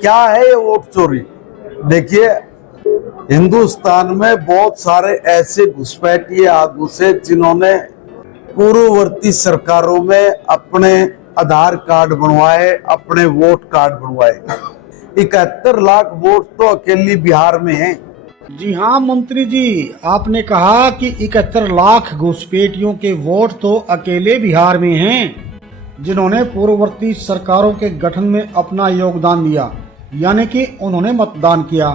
क्या है ये वोट चोरी? देखिए, हिंदुस्तान में बहुत सारे ऐसे घुसपैठिए घुसे जिन्होंने पूर्ववर्ती सरकारों में अपने आधार कार्ड बनवाए, अपने वोट कार्ड बनवाए। 71 लाख वोट तो अकेली बिहार में है। जी हाँ मंत्री जी, आपने कहा कि 71 लाख घुसपैठियों के वोट तो अकेले बिहार में हैं, जिन्होंने पूर्ववर्ती सरकारों के गठन में अपना योगदान दिया, यानी कि उन्होंने मतदान किया।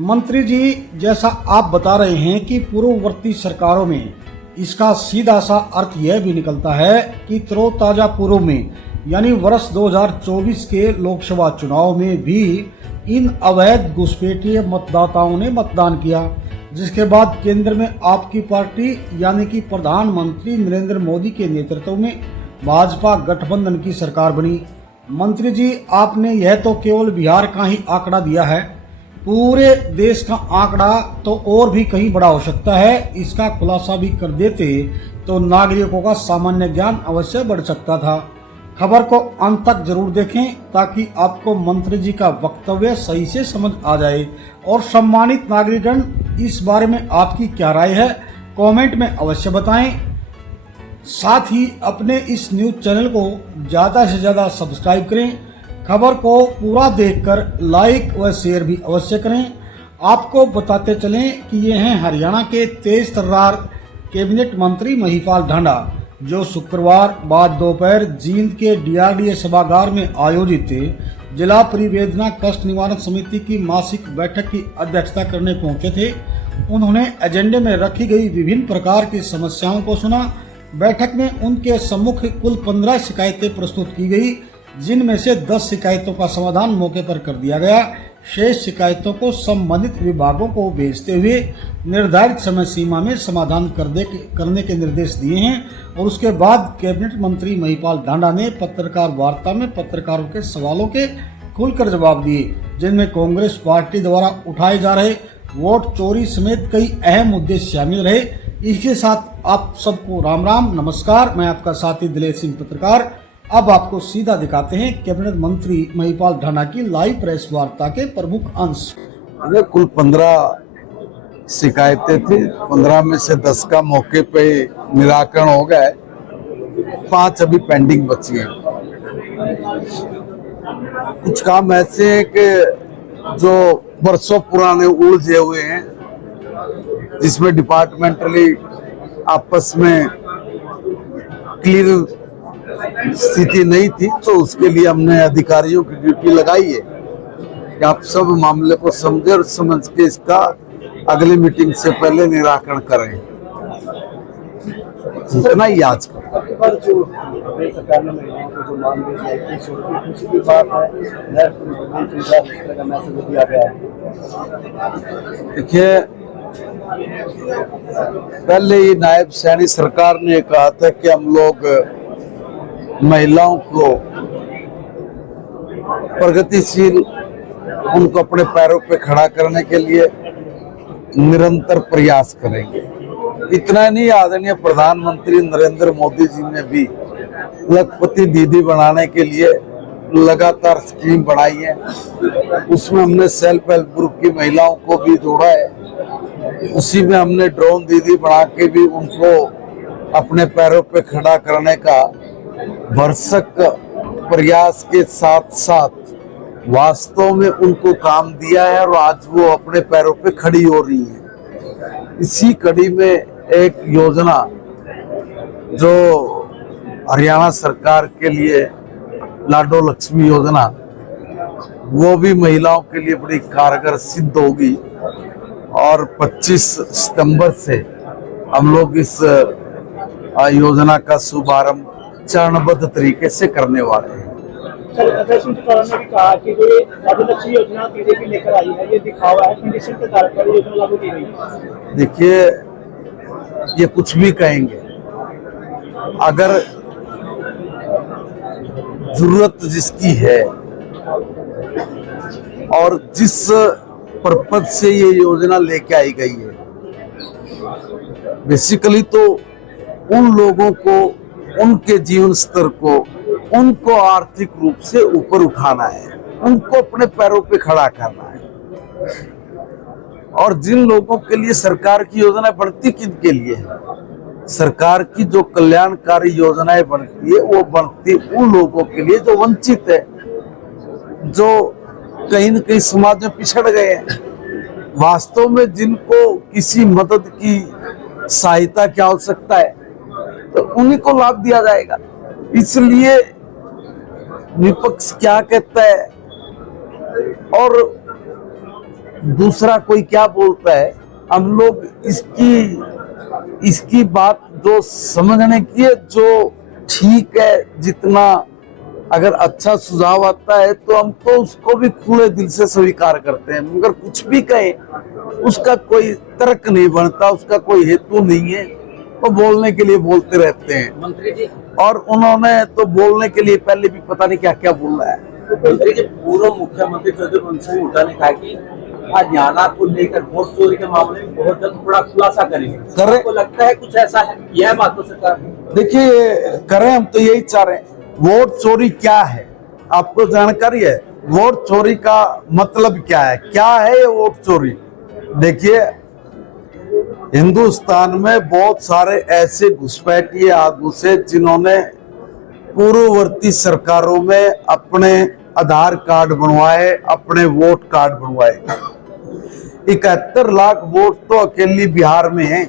मंत्री जी, जैसा आप बता रहे हैं कि पूर्ववर्ती सरकारों में, इसका सीधा सा अर्थ यह भी निकलता है कि तरोताजा पूर्व में यानी वर्ष 2024 के लोकसभा चुनाव में भी इन अवैध घुसपैठिए मतदाताओं ने मतदान किया, जिसके बाद केंद्र में आपकी पार्टी यानी कि प्रधानमंत्री नरेंद्र मोदी के नेतृत्व में भाजपा गठबंधन की सरकार बनी। मंत्री जी, आपने यह तो केवल बिहार का ही आंकड़ा दिया है, पूरे देश का आंकड़ा तो और भी कहीं बड़ा हो सकता है। इसका खुलासा भी कर देते तो नागरिकों का सामान्य ज्ञान अवश्य बढ़ सकता था। खबर को अंत तक जरूर देखें ताकि आपको मंत्री जी का वक्तव्य सही से समझ आ जाए। और सम्मानित नागरिकगण, इस बारे में आपकी क्या राय है, कमेंट में अवश्य बताएं। साथ ही अपने इस न्यूज चैनल को ज्यादा से ज्यादा सब्सक्राइब करें। खबर को पूरा देखकर लाइक व शेयर भी अवश्य करें। आपको बताते चलें कि ये हैं हरियाणा के तेज तर्रार कैबिनेट मंत्री महिपाल ढांडा, जो शुक्रवार बाद दोपहर जींद के डीआरडीए सभागार में आयोजित जिला परिवेदना कष्ट निवारण समिति की मासिक बैठक की अध्यक्षता करने पहुंचे थे। उन्होंने एजेंडे में रखी गई विभिन्न प्रकार की समस्याओं को सुना। बैठक में उनके सम्मुख कुल 15 शिकायतें प्रस्तुत की गई, जिनमें से 10 शिकायतों का समाधान मौके पर कर दिया गया। शेष शिकायतों को संबंधित विभागों को भेजते हुए निर्धारित समय सीमा में समाधान करने के निर्देश दिए हैं। और उसके बाद कैबिनेट मंत्री महिपाल ढांडा ने पत्रकार वार्ता में पत्रकारों के सवालों के खुलकर जवाब दिए, जिनमें कांग्रेस पार्टी द्वारा उठाए जा रहे वोट चोरी समेत कई अहम मुद्दे शामिल रहे। इसके साथ आप सबको राम राम नमस्कार। मैं आपका साथी दिलेर सिंह पत्रकार। अब आपको सीधा दिखाते हैं कैबिनेट मंत्री महिपाल ढांडा की लाइव प्रेस वार्ता के प्रमुख अंश। कुल 15 शिकायतें थी, 15 में से 10 का मौके पे निराकरण हो गया है, 5 अभी पेंडिंग बची हैं। कुछ काम ऐसे हैं कि जो वर्षों पुराने उलझे हुए हैं, जिसमें डिपार्टमेंटली आपस में क्लियर स्थिति नहीं थी, तो उसके लिए हमने अधिकारियों की ड्यूटी लगाई है कि आप सब मामले को समझे और समझ के इसका अगली मीटिंग से पहले निराकरण करें। इतना ही आज देखिए, पहले ही नायब सैनी सरकार ने कहा था कि हम लोग महिलाओं को प्रगतिशील, उनको अपने पैरों पे खड़ा करने के लिए निरंतर प्रयास करेंगे। इतना नहीं, आदरणीय प्रधानमंत्री नरेंद्र मोदी जी ने भी लखपति दीदी बनाने के लिए लगातार स्कीम बढ़ाई है। उसमें हमने सेल्फ हेल्प ग्रुप की महिलाओं को भी जोड़ा है। उसी में हमने ड्रोन दीदी बना के भी उनको अपने पैरों पे खड़ा करने का भरसक प्रयास के साथ साथ वास्तव में उनको काम दिया है और आज वो अपने पैरों पे खड़ी हो रही है। इसी कड़ी में एक योजना जो हरियाणा सरकार के लिए लाडो लक्ष्मी योजना, वो भी महिलाओं के लिए बड़ी कारगर सिद्ध होगी। और 25 सितंबर से हम लोग इस योजना का शुभारंभ चरणबद्ध तरीके से करने वाले हैं। अध्यक्ष ने भी कहा कि जो ये लाडो लक्ष्मी योजना बीजेपी लेकर आई है, ये दिखावा है, कंडीशन के आधार पर योजना लागू की गई है। देखिए, ये कुछ भी कहेंगे, अगर जरूरत जिसकी है और जिस पर्पज से ये योजना लेके आई गई है, बेसिकली तो उन लोगों को, उनके जीवन स्तर को, उनको आर्थिक रूप से ऊपर उठाना है। उनको अपने पैरों पे खड़ा करना है। और जिन लोगों के लिए सरकार की योजना बनती किनके लिए है? सरकार की जो कल्याणकारी योजनाएं बनती है वो बनती उन लोगों के लिए जो वंचित है, जो कहीं न कहीं समाज में पिछड़ गए हैं, वास्तव में जिनको किसी मदद की सहायता की आवश्यकता है, तो उन्हीं को लाभ दिया जाएगा। इसलिए विपक्ष क्या कहता है और दूसरा कोई क्या बोलता है, हम लोग इसकी बात जो समझने की है, जो ठीक है, जितना अगर अच्छा सुझाव आता है तो हम तो उसको भी खुले दिल से स्वीकार करते हैं, मगर कुछ भी कहे उसका कोई तर्क नहीं बनता, उसका कोई हेतु नहीं है, तो बोलने के लिए बोलते रहते हैं। मंत्री जी, और उन्होंने तो बोलने के लिए पहले भी पता नहीं क्या क्या बोला है। मंत्री जी, पूर्व मुख्यमंत्री चौधरी सिंह हुड्डा ने कहा कि हरियाणा को लेकर वोट चोरी के मामले में बहुत जल्द बड़ा खुलासा करेंगे। आपको लगता है कुछ ऐसा है? यह बात तो सरकार, देखिए, करें, हम तो यही चाह रहे हैं। वोट चोरी क्या है आपको जानकारी है? वोट चोरी का मतलब क्या है ये वोट चोरी? देखिए, हिंदुस्तान में बहुत सारे ऐसे घुसपैठिए घुसे जिन्होंने पूर्ववर्ती सरकारों में अपने आधार कार्ड बनवाए, अपने वोट कार्ड बनवाए। 71 लाख वोट तो अकेली बिहार में है।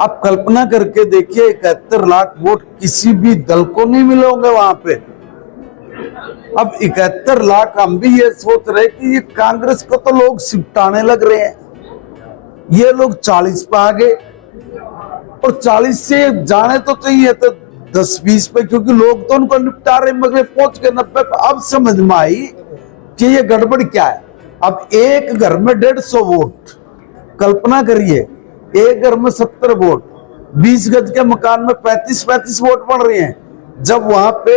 आप कल्पना करके देखिए, 71 लाख वोट किसी भी दल को नहीं मिले होंगे वहां पे। अब 71 लाख हम भी ये सोच रहे कि ये कांग्रेस को तो लोग सिमटाने लग रहे हैं, ये लोग 40 पे आ गए, और 40 से जाने तो चाहिए तो 10-20 पे, क्योंकि लोग तो उनको निपटा रहे, मगर पहुंच के 90 पे। अब समझ में आई कि ये गड़बड़ क्या है। अब एक घर में 150 वोट, कल्पना करिए, एक घर में 70 वोट, 20 गज के मकान में 35 वोट पड़ रहे हैं। जब वहां पे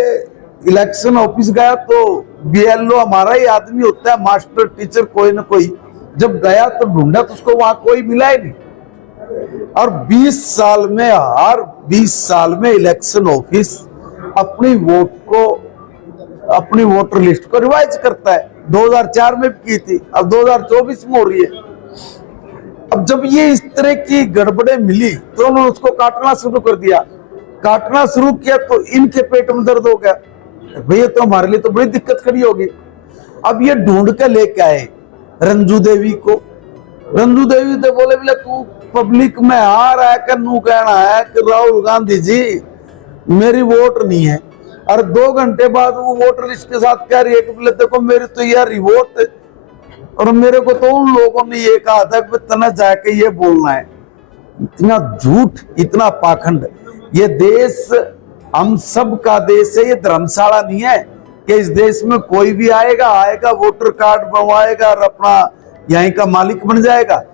इलेक्शन ऑफिस गया तो BLO हमारा ही आदमी होता है, मास्टर टीचर कोई ना कोई, जब गया तो ढूंढा तो उसको वहां कोई मिला ही नहीं। और 20 साल में, हर 20 साल में इलेक्शन ऑफिस अपनी वोटर लिस्ट को रिवाइज करता है। 2004 में भी की थी, अब 2024 में हो रही है। अब जब ये इस तरह की गड़बड़े मिली तो उन्होंने उसको काटना शुरू कर दिया। काटना शुरू किया तो इनके पेट में दर्द हो गया, भैया तो हमारे लिए तो बड़ी दिक्कत खड़ी होगी। अब ये ढूंढ के लेके आए रंजू देवी को। रंजू देवी तो बोले तू पब्लिक में आ रहा है, कन्नू कहना है कि राहुल गांधी जी मेरी वोट नहीं है, और 2 घंटे बाद वो वोटर लिस्ट के साथ कह रही है कि बोले देखो मेरी तो यार वोट, और मेरे को तो उन लोगों ने ये कहा था कि तना जाके ये बोलना है। इतना झूठ, इतना पाखंड। ये देश हम सब का देश है, ये धर्मशाला नहीं है कि इस देश में कोई भी आएगा वोटर कार्ड बनवाएगा और अपना यहीं का मालिक बन जाएगा।